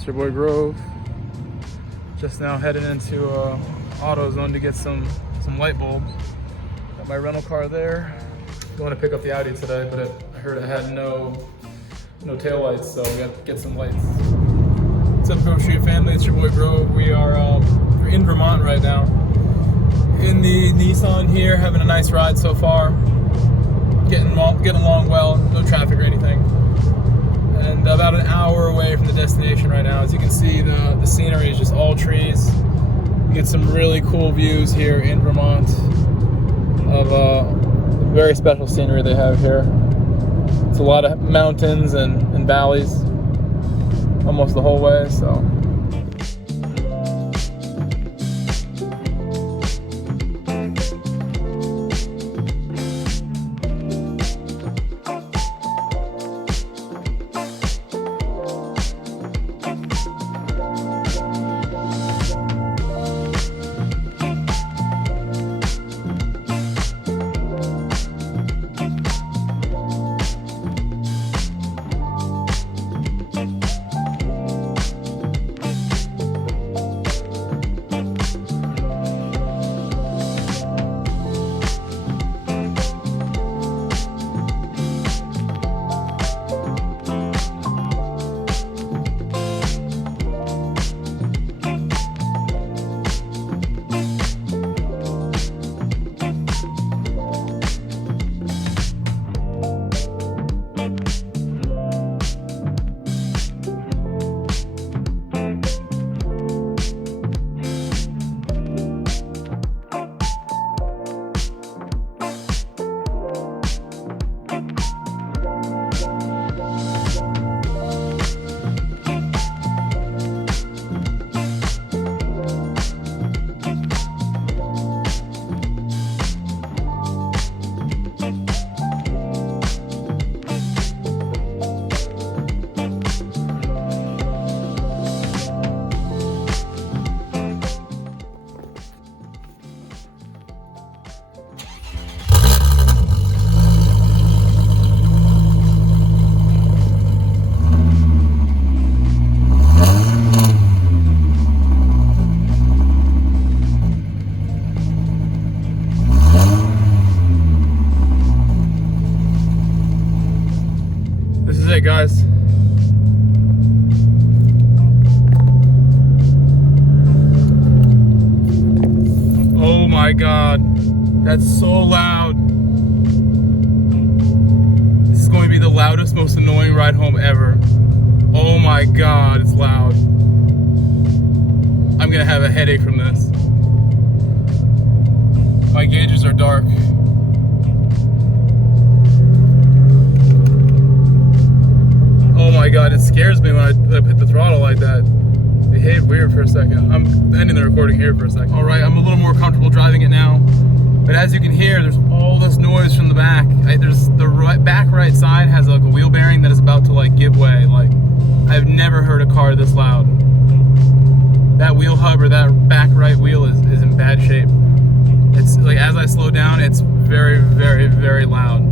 It's your boy Grove. Just now heading into AutoZone to get some light bulbs. Got my rental car there. Going to pick up the Audi today, but I heard it had no tail lights, so we got to get some lights. What's up, Grove Street family? It's your boy Grove. We are we're in Vermont right now. In the Nissan here, having a nice ride so far. Getting along well, no traffic or anything. And about an hour away from the destination right now. As you can see, the scenery is just all trees. You get some really cool views here in Vermont of very special scenery they have here. It's a lot of mountains and valleys almost the whole way, so. Guys, oh my god, that's so loud. This is going to be the loudest, most annoying ride home ever. Oh my god, it's loud. I'm gonna have a headache from this. My gauges are dark. Oh my god, it scares me when I hit the throttle like that. It behaved weird for a second. I'm ending the recording here for a second. All right, I'm a little more comfortable driving it now. But as you can hear, there's all this noise from the back. There's the back right side has like a wheel bearing that is about to like give way. Like, I've never heard a car this loud. That wheel hub or that back right wheel is in bad shape. It's like, as I slow down, it's very, very, very loud.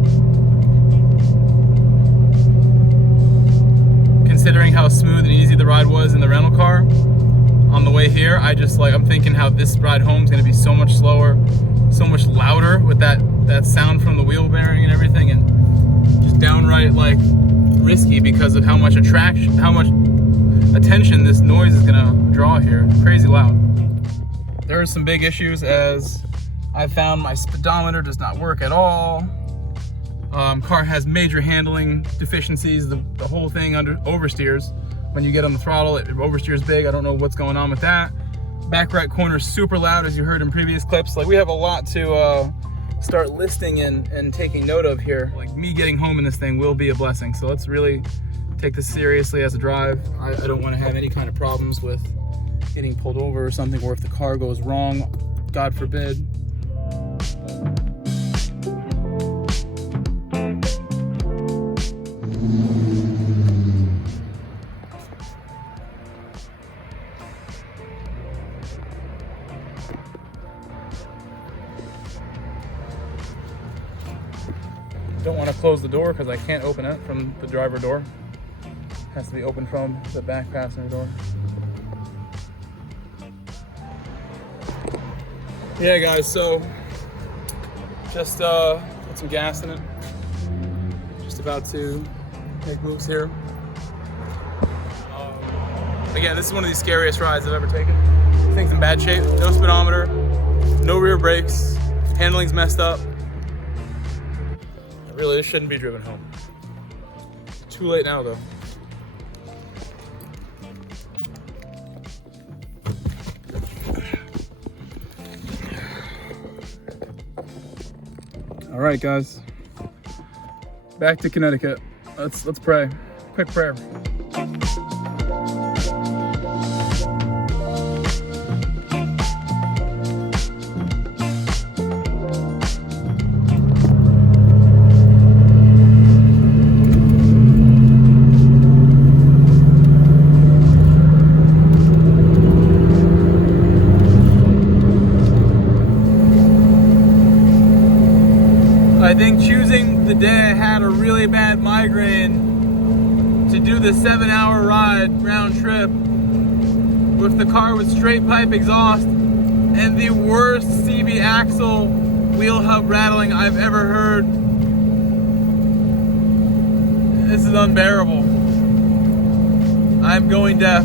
Considering how smooth and easy the ride was in the rental car on the way here, I'm thinking how this ride home is going to be so much slower, so much louder with that sound from the wheel bearing and everything, and just downright like risky because of how much attention this noise is going to draw here. Crazy loud. There are some big issues, as I found my speedometer does not work at all. Car has major handling deficiencies. The whole thing oversteers. When you get on the throttle, it oversteers big. I don't know what's going on with that. Back right corner is super loud, as you heard in previous clips. Like, we have a lot to start listing and taking note of here. Like, me getting home in this thing will be a blessing. So let's really take this seriously as a drive. I don't want to have any kind of problems with getting pulled over or something, or if the car goes wrong, God forbid. Don't want to close the door because I can't open it from the driver door. Has to be open from the back passenger door. Yeah guys, so just put some gas in it. Just about to make moves here. Again, this is one of the scariest rides I've ever taken. This thing's in bad shape, no speedometer, no rear brakes, handling's messed up. Really, this shouldn't be driven home. Too late now though. All right, guys, back to Connecticut. Let's pray. Quick prayer. I think choosing the day I had a really bad migraine to do the 7-hour ride round trip with the car with straight pipe exhaust and the worst CV axle wheel hub rattling I've ever heard. This is unbearable. I'm going deaf.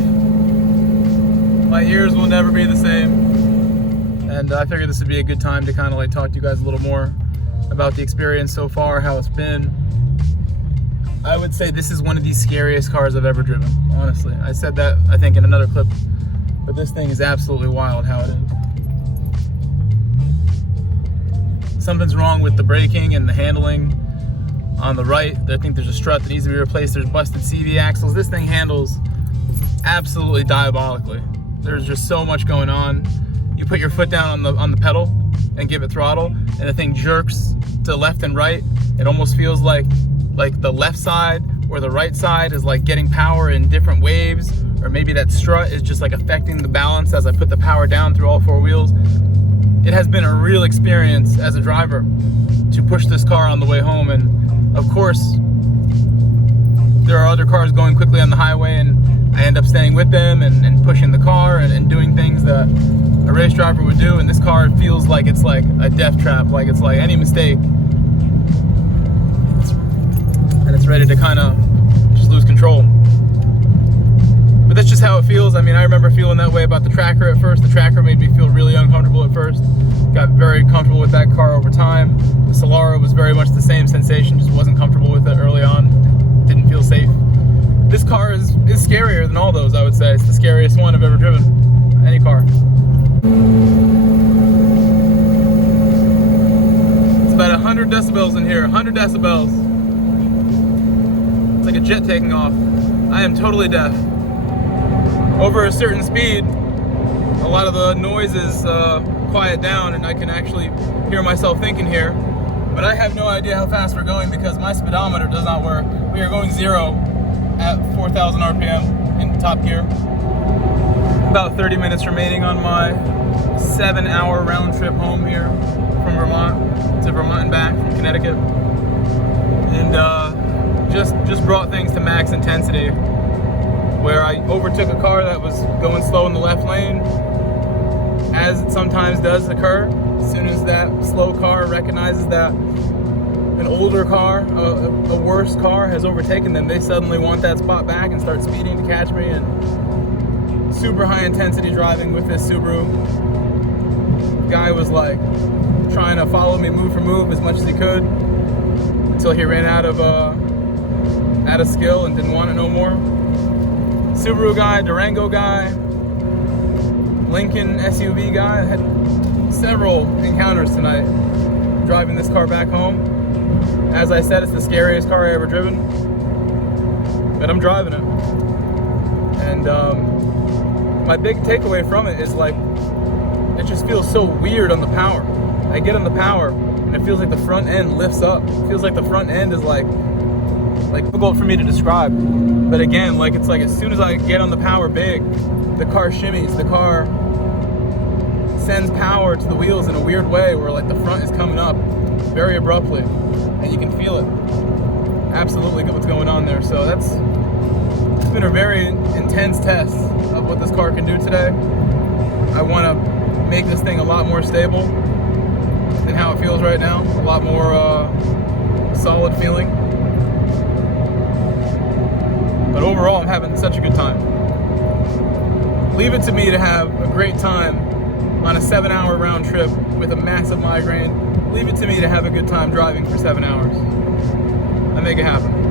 My ears will never be the same. And I figured this would be a good time to kind of like talk to you guys a little more about the experience so far, how it's been. I would say this is one of the scariest cars I've ever driven, honestly. I said that, I think, in another clip, but this thing is absolutely wild how it is. Something's wrong with the braking and the handling on the right. I think there's a strut that needs to be replaced. There's busted CV axles. This thing handles absolutely diabolically. There's just so much going on. You put your foot down on the pedal and give it throttle, and the thing jerks to left and right. It almost feels like the left side or the right side is like getting power in different waves, or maybe that strut is just like affecting the balance as I put the power down through all 4 wheels. It has been a real experience as a driver to push this car on the way home, and of course there are other cars going quickly on the highway and I end up staying with them and pushing the car and doing things that a race driver would do, and this car feels like it's like a death trap, like it's like any mistake and it's ready to kind of just lose control. But that's just how it feels. I mean, I remember feeling that way about the Tracker at first. The Tracker made me feel really uncomfortable at first. Got very comfortable with that car over time. The Solara was very much the same sensation, just wasn't comfortable with it early on. Didn't feel safe. This car is scarier than all those, I would say. It's the scariest one I've ever driven. Any car. It's about 100 decibels in here, 100 decibels. It's like a jet taking off. I am totally deaf. Over a certain speed, a lot of the noises quiet down and I can actually hear myself thinking here. But I have no idea how fast we're going because my speedometer does not work. We are going 0 at 4,000 RPM in top gear. About 30 minutes remaining on my 7-hour round trip home here from Vermont to Vermont and back from Connecticut, and just brought things to max intensity, where I overtook a car that was going slow in the left lane, as it sometimes does occur. As soon as that slow car recognizes that an older car, a worse car has overtaken them, they suddenly want that spot back and start speeding to catch me. And super high intensity driving with this Subaru. Guy was like trying to follow me move for move as much as he could until he ran out of skill and didn't want it no more. Subaru guy, Durango guy, Lincoln SUV guy. I had several encounters tonight driving this car back home. As I said, it's the scariest car I ever driven, but I'm driving it. And my big takeaway from it is like, it just feels so weird on the power. I get on the power and it feels like the front end lifts up. It feels like the front end is like difficult for me to describe. But again, like it's like as soon as I get on the power big, the car shimmies, the car sends power to the wheels in a weird way where like the front is coming up very abruptly and you can feel it. Absolutely what's going on there. So that's been a very intense test of what this car can do today. I want to make this thing a lot more stable than how it feels right now. A lot more solid feeling. But overall, I'm having such a good time. Leave it to me to have a great time on a 7-hour round trip with a massive migraine. Leave it to me to have a good time driving for 7 hours. I make it happen.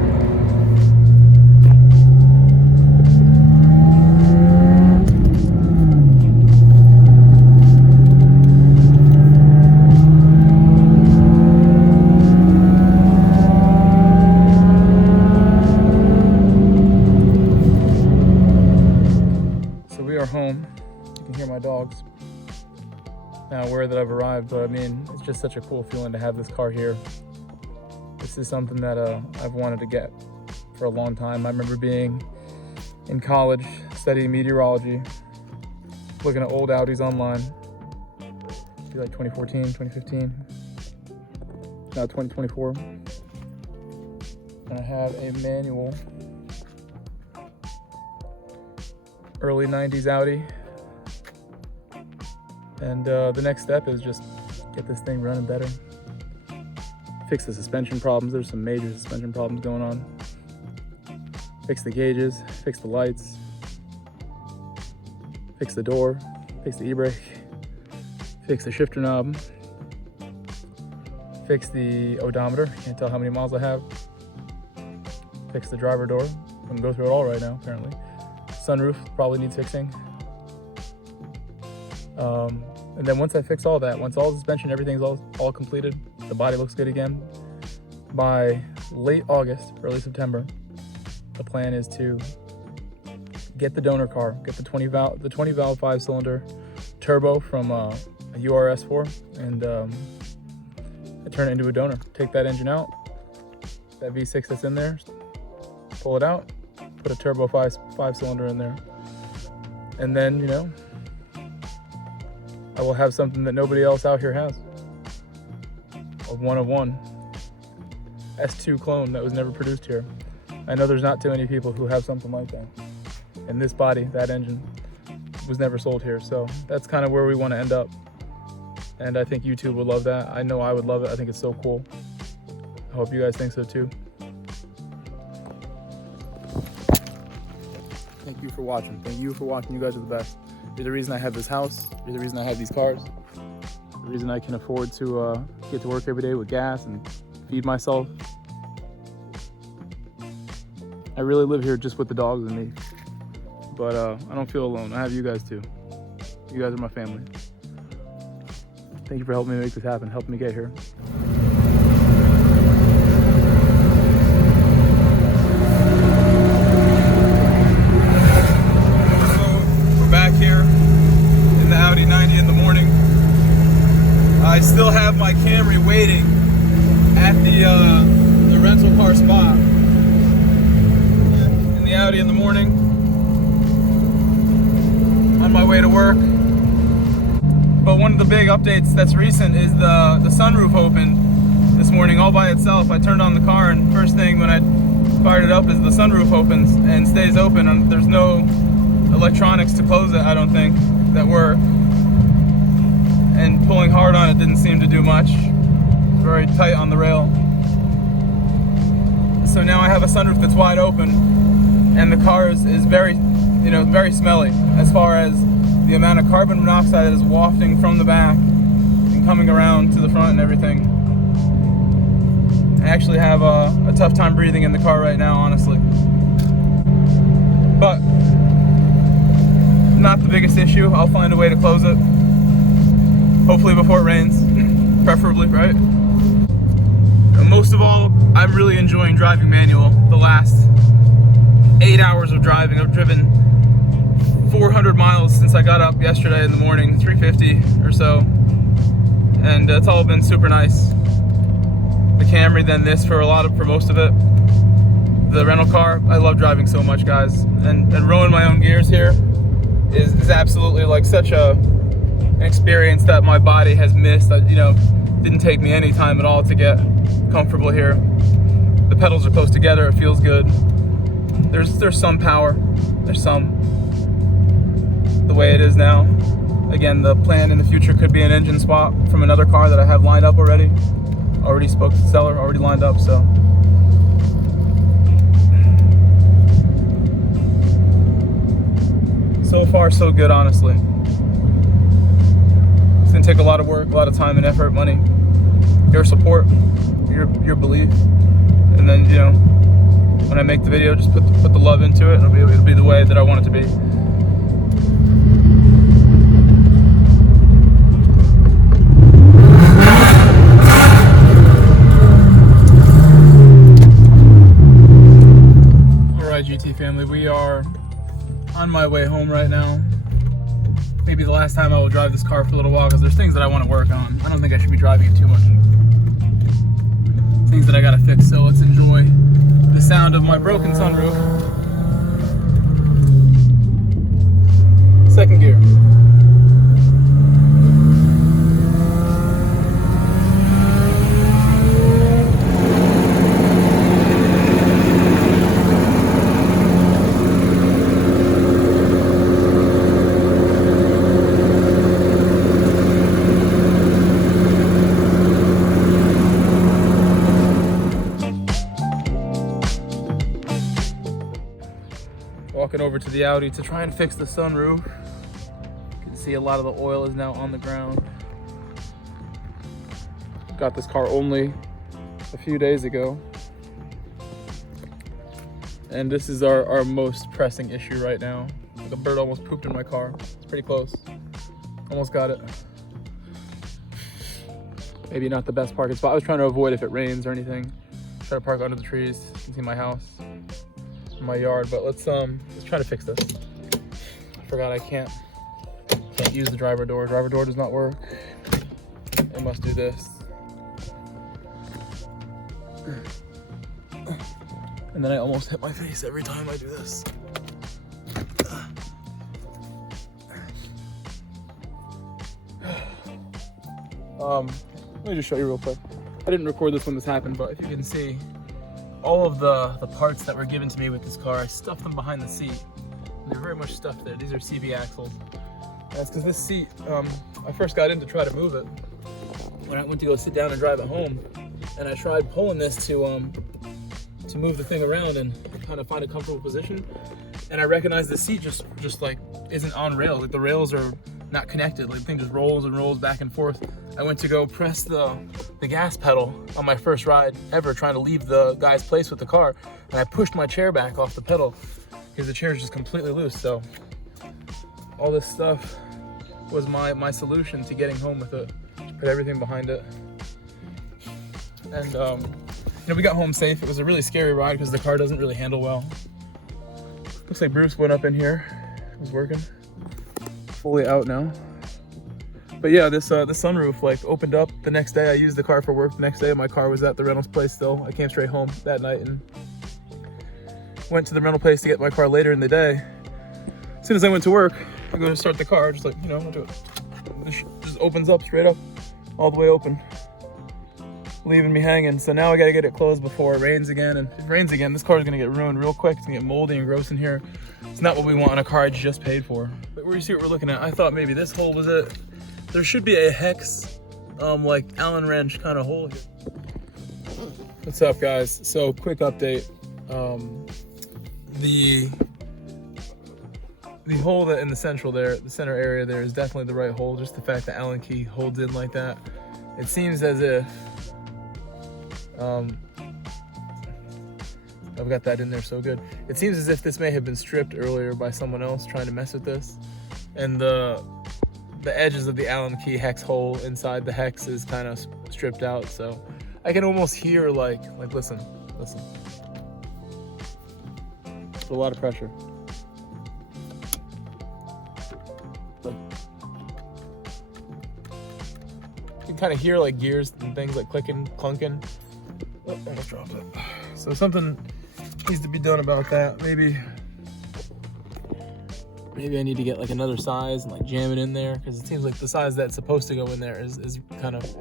So we are home. You can hear my dogs. Now aware that I've arrived, but I mean, it's just such a cool feeling to have this car here. This is something that I've wanted to get for a long time. I remember being in college, studying meteorology, looking at old Audis online. It'd be like 2014, 2015, now 2024. And I have a manual, early 90s Audi. And the next step is just get this thing running better. Fix the suspension problems. There's some major suspension problems going on. Fix the gauges, fix the lights, fix the door, fix the e-brake, fix the shifter knob, fix the odometer. Can't tell how many miles I have. Fix the driver door. I'm gonna go through it all right now, apparently. Sunroof probably needs fixing. And then once I fix all that, once all the suspension, everything's all completed, the body looks good again, by late August, early September, the plan is to get the donor car, get the 20 valve 5-cylinder turbo from a URS4 and turn it into a donor. Take that engine out, that V6 that's in there, pull it out, put a turbo 5-cylinder in there, and then, you know, I will have something that nobody else out here has. A one of one S2 clone that was never produced here. I know there's not too many people who have something like that. And this body, that engine, was never sold here. So that's kind of where we want to end up. And I think YouTube would love that. I know I would love it. I think it's so cool. I hope you guys think so too. Thank you for watching. Thank you for watching. You guys are the best. You're the reason I have this house. You're the reason I have these cars. The reason I can afford to get to work every day with gas and feed myself. I really live here just with the dogs and me. But I don't feel alone. I have you guys too. You guys are my family. Thank you for helping me make this happen, helping me get here. I still have my Camry waiting at the rental car spot in the Audi in the morning on my way to work. But one of the big updates that's recent is the sunroof opened this morning all by itself. I turned on the car and first thing when I fired it up is the sunroof opens and stays open, and there's no electronics to close it, I don't think, that work. And pulling hard on it didn't seem to do much. It's very tight on the rail. So now I have a sunroof that's wide open, and the car is very, very smelly as far as the amount of carbon monoxide that is wafting from the back and coming around to the front and everything. I actually have a tough time breathing in the car right now, honestly. But not the biggest issue. I'll find a way to close it. Hopefully before it rains, preferably, right? And most of all, I'm really enjoying driving manual. The last 8 hours of driving, I've driven 400 miles since I got up yesterday in the morning, 350 or so. And it's all been super nice. The Camry, then this for most of it. The rental car, I love driving so much, guys. And rowing my own gears here is absolutely like such an experience that my body has missed. Didn't take me any time at all to get comfortable here. The pedals are close together, it feels good. there's some power. There's some. The way it is now. Again, the plan in the future could be an engine swap from another car that I have lined up already. Already spoke to the seller, already lined up, so. So far, so good, honestly. It's gonna take a lot of work, a lot of time and effort, money, your support, your belief, and then, you know, when I make the video, just put the love into it. It'll be the way that I want it to be. All right, GT family, we are on my way home right now. Maybe the last time I will drive this car for a little while, because there's things that I want to work on. I don't think I should be driving it too much. Things that I gotta fix, so let's enjoy the sound of my broken sunroof. Second gear. Walking over to the Audi to try and fix the sunroof. You can see a lot of the oil is now on the ground. Got this car only a few days ago. And this is our most pressing issue right now. The bird almost pooped in my car. It's pretty close. Almost got it. Maybe not the best parking spot. I was trying to avoid if it rains or anything. Try to park under the trees. You can see my house. My yard, but let's try to fix this. I forgot I can't use the driver door. Driver door does not work. I must do this. And then I almost hit my face every time I do this. Let me just show you real quick. I didn't record this when this happened, but if you can see, all of the parts that were given to me with this car, I stuffed them behind the seat. And they're very much stuffed there. These are CB axles. And that's because this seat, I first got in to try to move it. When I went to go sit down and drive it home, and I tried pulling this to move the thing around and kind of find a comfortable position. And I recognized the seat just like isn't on rails. Like the rails are not connected. Like the thing just rolls and rolls back and forth. I went to go press the gas pedal on my first ride ever, trying to leave the guy's place with the car, and I pushed my chair back off the pedal because the chair is just completely loose. So all this stuff was my solution to getting home with it. Put everything behind it, and you know, we got home safe. It was a really scary ride because the car doesn't really handle well. Looks like Bruce went up in here. It was working. Fully out now. But yeah, this sunroof like opened up the next day. I used the car for work the next day. My car was at the rental place still. I came straight home that night and went to the rental place to get my car later in the day. As soon as I went to work, I go to start the car, just like, you know, it just opens up straight up, all the way open, leaving me hanging. So now I gotta get it closed before it rains again. And if it rains again, this car is gonna get ruined real quick. It's gonna get moldy and gross in here. It's not what we want in a car I just paid for. But where you see what we're looking at, I thought maybe this hole was it. There should be a hex, like Allen wrench kind of hole here. What's up, guys? So quick update. The hole that in the central there, the center area there, is definitely the right hole. Just the fact that Allen key holds in like that. It seems as if I've got that in there so good. It seems as if this may have been stripped earlier by someone else trying to mess with this, and the edges of the Allen key hex hole inside the hex is kind of stripped out. So I can almost hear like listen. It's a lot of pressure. Like, you can kind of hear like gears and things like clicking, clunking. Oh, I almost dropped it. So something needs to be done about that. Maybe I need to get like another size and like jam it in there, because it seems like the size that's supposed to go in there is kind of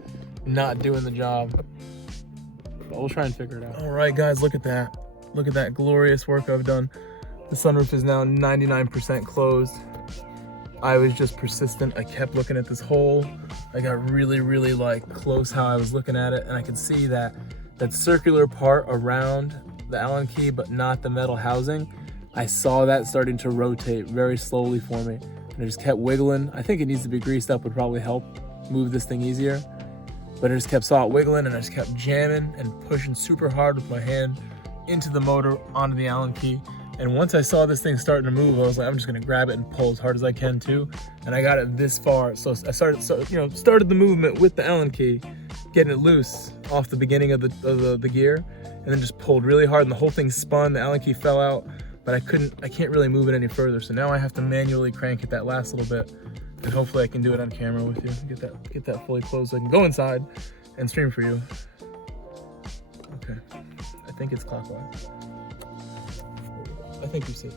not doing the job. But we'll try and figure it out. All right, guys, look at that. Look at that glorious work I've done. The sunroof is now 99% closed. I was just persistent. I kept looking at this hole. I got really like close how I was looking at it, and I could see that circular part around the Allen key, but not the metal housing. I saw that starting to rotate very slowly for me, and I just kept wiggling. I think it needs to be greased up, would probably help move this thing easier. But I just saw it wiggling, and I just kept jamming and pushing super hard with my hand into the motor onto the Allen key. And once I saw this thing starting to move, I was like, I'm just gonna grab it and pull as hard as I can too. And I got it this far. So I started the movement with the Allen key, getting it loose off the beginning of the gear, and then just pulled really hard, and the whole thing spun. The Allen key fell out, but I can't really move it any further. So now I have to manually crank it that last little bit, and hopefully I can do it on camera with you. Get that fully closed so I can go inside and stream for you. Okay, I think it's clockwise. I think you see.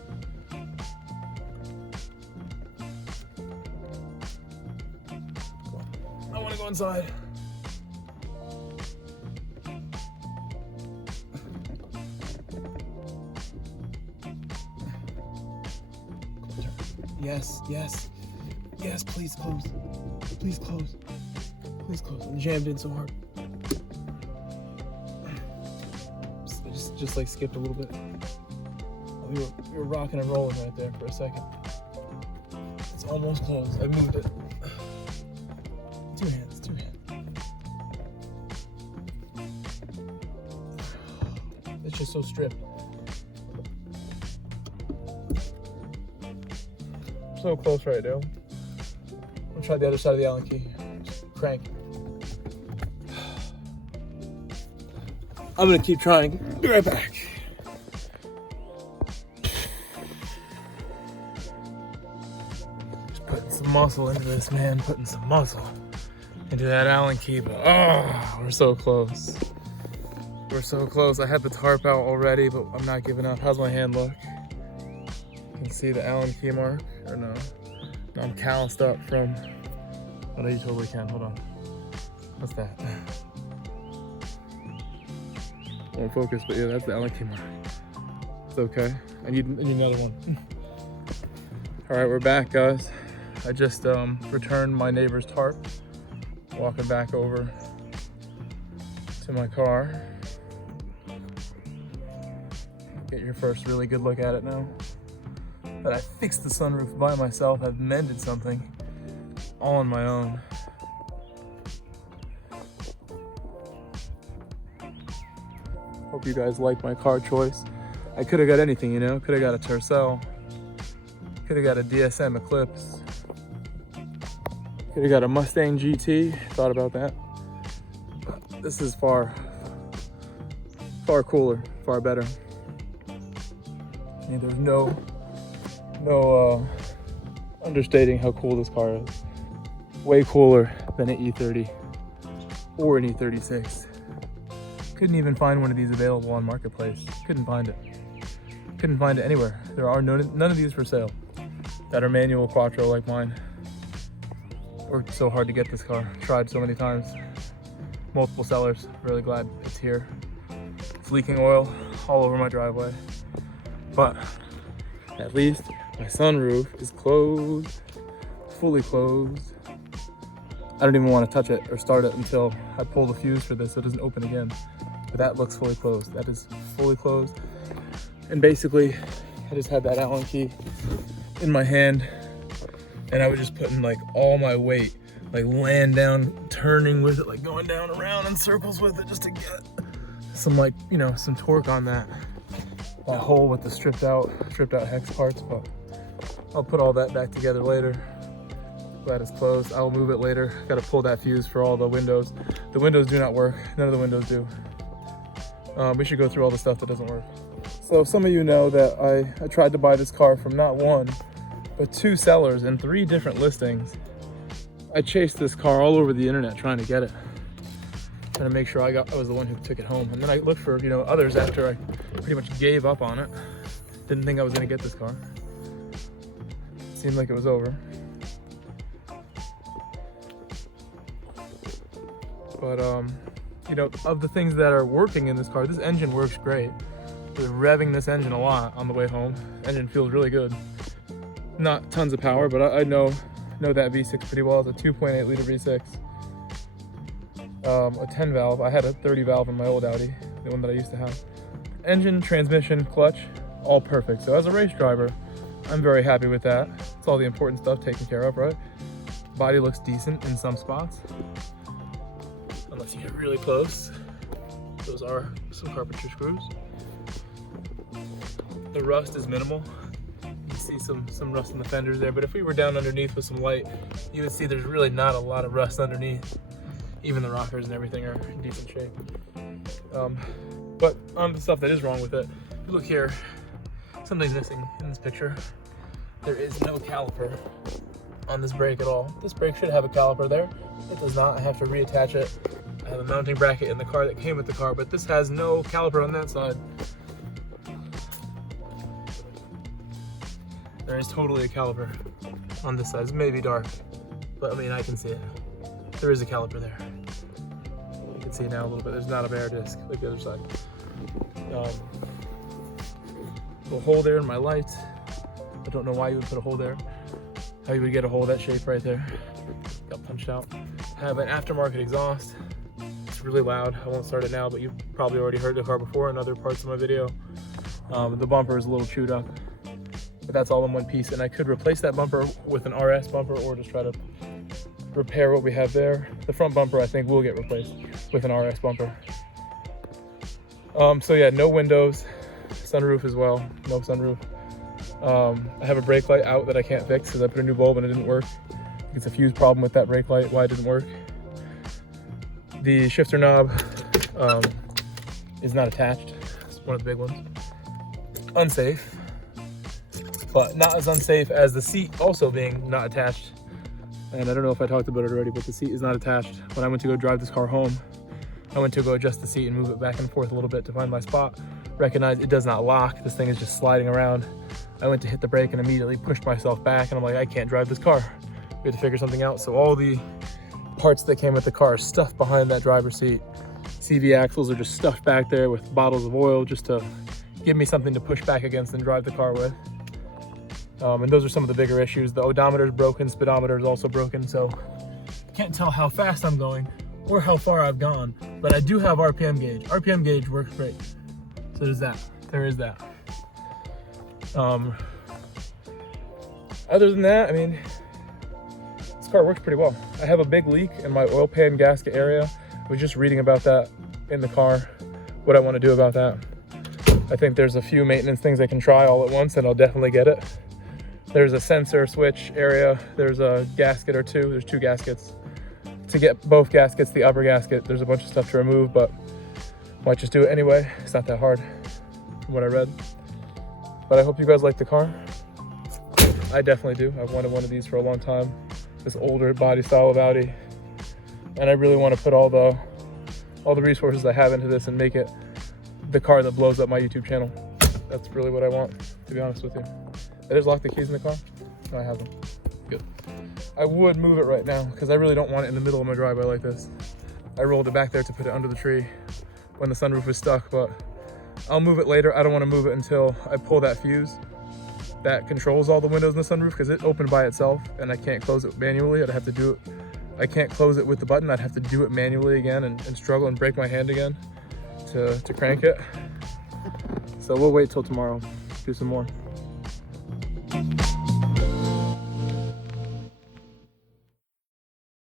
I want to go inside. Yes, please close. Please close. Please close. I'm jammed in so hard. Just like skipped a little bit. We were rocking and rolling right there for a second. It's almost closed. I moved it. Two hands. It's just so stripped. So close right now. I'll try the other side of the Allen key. Just crank. I'm gonna keep trying. Be right back. Muscle into this, man. Putting some muscle into that Allen key, but we're so close. We're so close. I had the tarp out already, but I'm not giving up. How's my hand look? You can see the Allen key mark, or no? No, I'm calloused up from. Oh no, you totally can. Hold on. What's that? Won't focus, but yeah, that's the Allen key mark. It's okay. I need another one. All right, we're back, guys. I just returned my neighbor's tarp, walking back over to my car. Get your first really good look at it now. But I fixed the sunroof by myself. I've mended something all on my own. Hope you guys like my car choice. I could have got anything, you know? Could have got a Tercel. Could have got a DSM Eclipse. Could have got a Mustang GT, thought about that. But this is far cooler, far better. And there's no understating how cool this car is. Way cooler than an E30 or an E36. Couldn't even find one of these available on Marketplace. Couldn't find it. Couldn't find it anywhere. There are none of these for sale that are manual Quattro like mine. Worked so hard to get this car. Tried so many times. Multiple sellers. Really glad it's here. It's leaking oil all over my driveway. But at least my sunroof is closed. Fully closed. I don't even want to touch it or start it until I pull the fuse for this so it doesn't open again. But that looks fully closed. That is fully closed. And basically, I just had that Allen key in my hand, and I was just putting like all my weight, like laying down, turning with it, like going down around in circles with it just to get some, like, you know, some torque on that hole with the stripped out hex parts. But I'll put all that back together later. Glad it's closed. I'll move it later. Got to pull that fuse for all the windows. The windows do not work. None of the windows do. We should go through all the stuff that doesn't work. So some of you know that I tried to buy this car from not one, but two sellers and 3 different listings. I chased this car all over the internet trying to get it, trying to make sure I was the one who took it home. And then I looked for, you know, others after I pretty much gave up on it. Didn't think I was gonna get this car. Seemed like it was over. But you know, of the things that are working in this car, this engine works great. was revving this engine a lot on the way home. Engine feels really good. Not tons of power, but I know that V6 pretty well. It's a 2.8 liter V6. A 10 valve. I had a 30 valve in my old Audi, the one that I used to have. Engine, transmission, clutch, all perfect. So as a race driver, I'm very happy with that. It's all the important stuff taken care of, right? Body looks decent in some spots. Unless you get really close. Those are some carpentry screws. The rust is minimal. You see some rust in the fenders there, but if we were down underneath with some light, you would see there's really not a lot of rust underneath. Even the rockers and everything are in decent shape. But on the stuff that is wrong with it, if you look here, something's missing in this picture. There is no caliper on this brake at all. This brake should have a caliper there. It does not. I have to reattach it. I have a mounting bracket in the car that came with the car, but this has no caliper on that side. There is totally a caliper on this side. It's maybe dark, but I mean, I can see it. There is a caliper there. You can see now a little bit. There's not a bare disc like the other side. A hole there in my light. I don't know why you would put a hole there. How you would get a hole that shape right there. Got punched out. Have an aftermarket exhaust. It's really loud. I won't start it now, but you've probably already heard the car before in other parts of my video. The bumper is a little chewed up, but that's all in one piece. And I could replace that bumper with an RS bumper or just try to repair what we have there. The front bumper I think will get replaced with an RS bumper. So yeah, no windows, sunroof as well, no sunroof. I have a brake light out that I can't fix because I put a new bulb and it didn't work. It's a fuse problem with that brake light, why it didn't work. The shifter knob is not attached. It's one of the big ones. Unsafe, but not as unsafe as the seat also being not attached. And I don't know if I talked about it already, but the seat is not attached. When I went to go drive this car home, I went to go adjust the seat and move it back and forth a little bit to find my spot. Recognize it does not lock. This thing is just sliding around. I went to hit the brake and immediately pushed myself back, and I'm like, I can't drive this car. We had to figure something out. So all the parts that came with the car are stuffed behind that driver's seat. CV axles are just stuffed back there with bottles of oil just to give me something to push back against and drive the car with. And those are some of the bigger issues. The odometer is broken, speedometer is also broken, so can't tell how fast I'm going or how far I've gone, but I do have RPM gauge. RPM gauge works great. So there's that, there is that. Other than that, I mean, this car works pretty well. I have a big leak in my oil pan gasket area. I was just reading about that in the car, what I want to do about that. I think there's a few maintenance things I can try all at once, and I'll definitely get it. There's a sensor switch area. There's a gasket or two. There's two gaskets. To get both gaskets, the upper gasket, there's a bunch of stuff to remove, but might just do it anyway. It's not that hard from what I read. But I hope you guys like the car. I definitely do. I've wanted one of these for a long time. This older body style of Audi. And I really want to put all the resources I have into this and make it the car that blows up my YouTube channel. That's really what I want, to be honest with you. I just locked the keys in the car. No, I have them. Good. I would move it right now because I really don't want it in the middle of my driveway like this. I rolled it back there to put it under the tree when the sunroof was stuck, but I'll move it later. I don't want to move it until I pull that fuse that controls all the windows in the sunroof, because it opened by itself and I can't close it manually. I'd have to do it. I can't close it with the button. I'd have to do it manually again and struggle and break my hand again to crank it. So we'll wait till tomorrow, do some more.